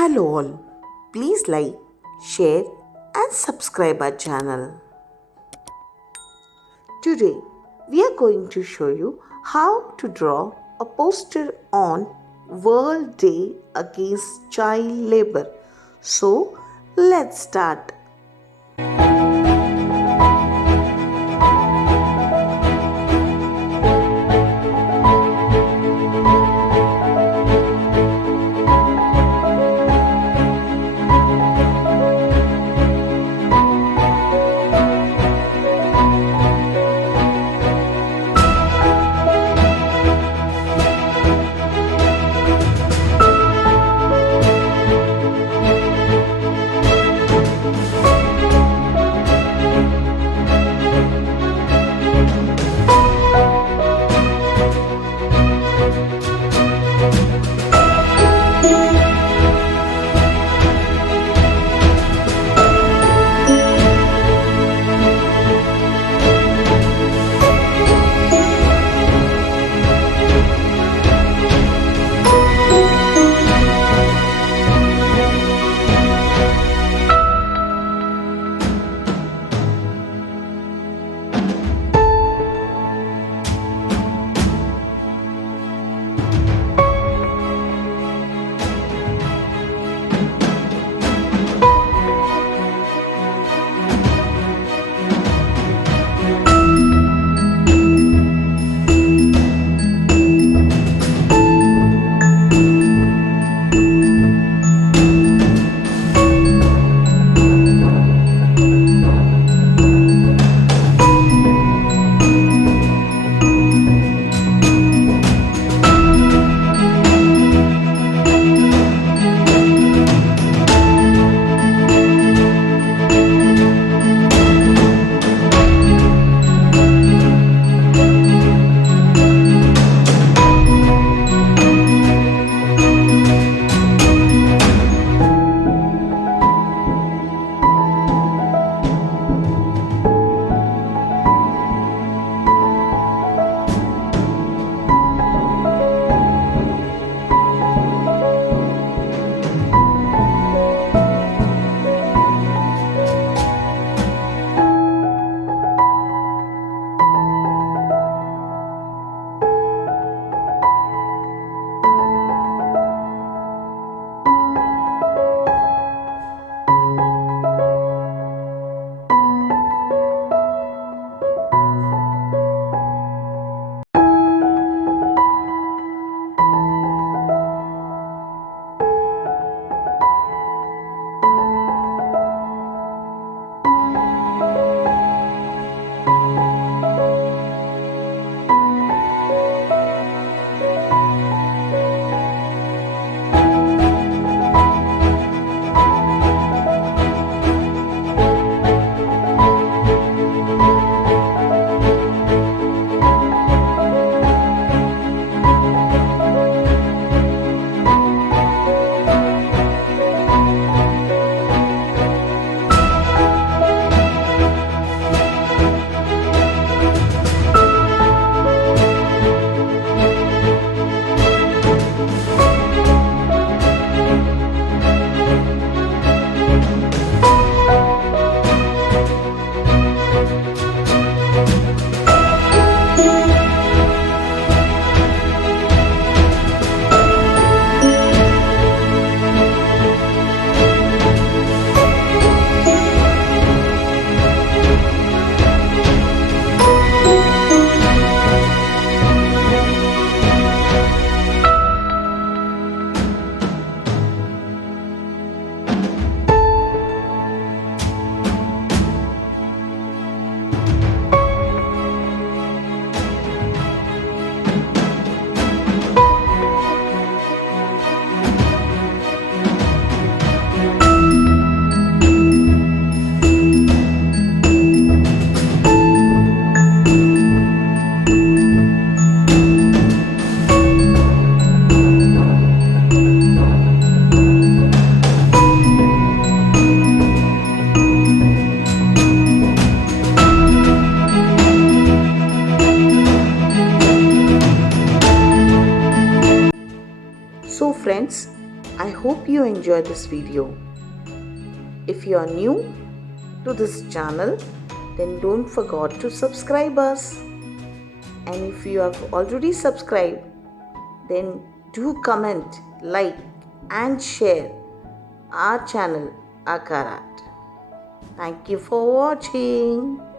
Hello all, please like, share and subscribe our channel. Today we are going to show you how to draw a poster on World Day Against Child Labor. So let's start. enjoyed this video. If you are new to this channel, then don't forget to subscribe us. And if you have already subscribed, then do comment, like and share our channel Aakar. Thank you for watching.